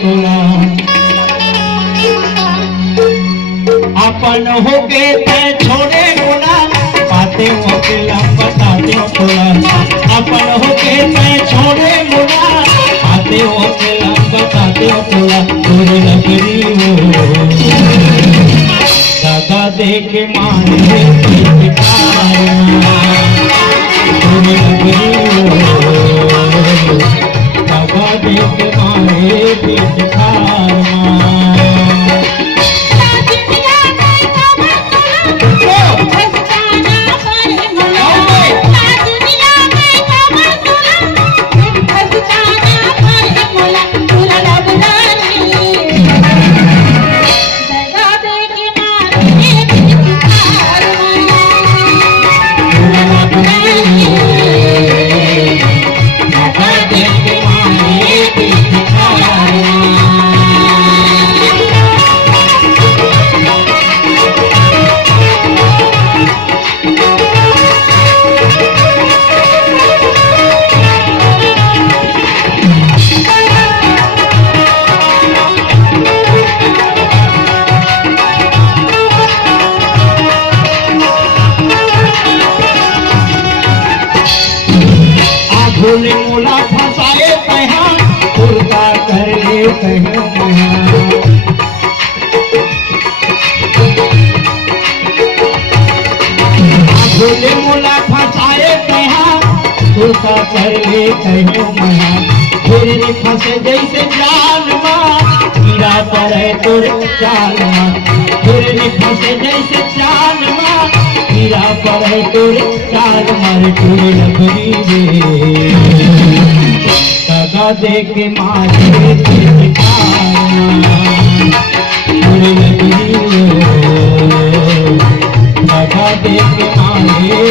तोला अपन हो के तय छोड़े बोला बातें वकीला बताते तोला अपन हो के तय छोड़े बोला बातें वकीला बताते तोला तोरे लगरी हो दादा दे के मारे तोरे लगरी हो दादा दे के मारे भोले मोला फंसाए कहा उल्टा कर ले भोले मोला फंसाए कहा उल्टा कर ले फिर फंसे जैसे जाल माँ कीड़ा पड़े तोर चाल माँ फिर फंसे जैसे जाल माँ कीड़ा पड़े तोर चाल मार तोरे लगरी रे दादा दे के मारे तोरे लगरी हो दादा दे के मारे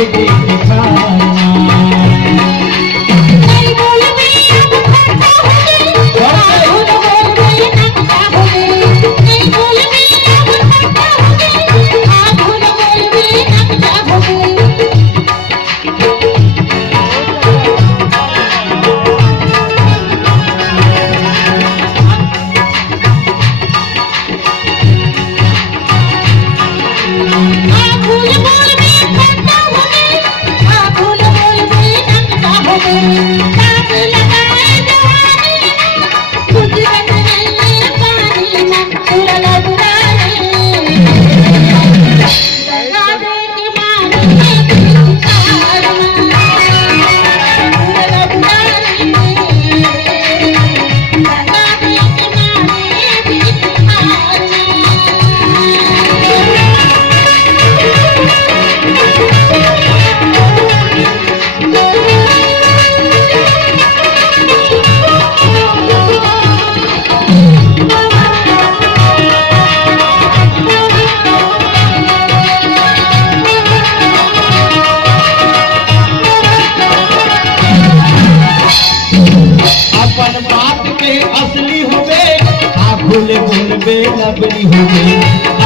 भूले बोलबे लबरी होगे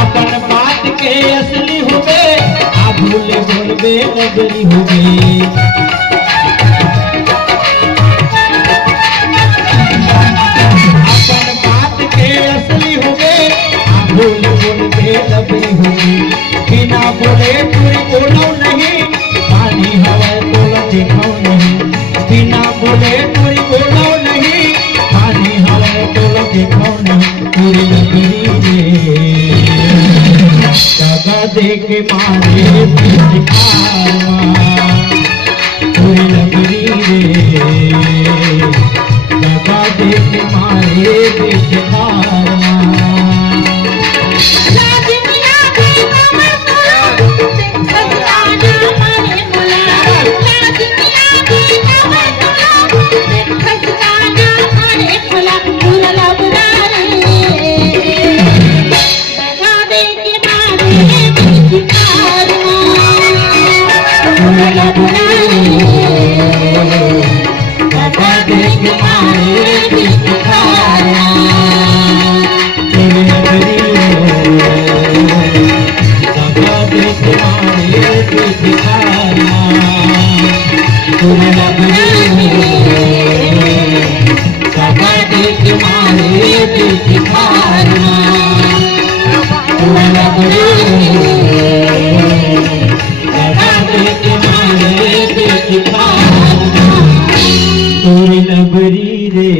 अपन बात के असली होगे आ भूले बोलबे लबरी होगे अपन बात के असली होगे आ भूले बोलबे लबरी होगे बिना बोले कोई बोलो नहीं पानी हवा तोला देखो नहीं बिना बोले कोई बोलो नहीं पानी हवा तोला देखो नहीं पूरी लगरी दादा दे के मारे पूरी लगरी दादा दे के मारे देखी खारना लबरी लगा देखी मारे देखी खारना तोरी लबरी रे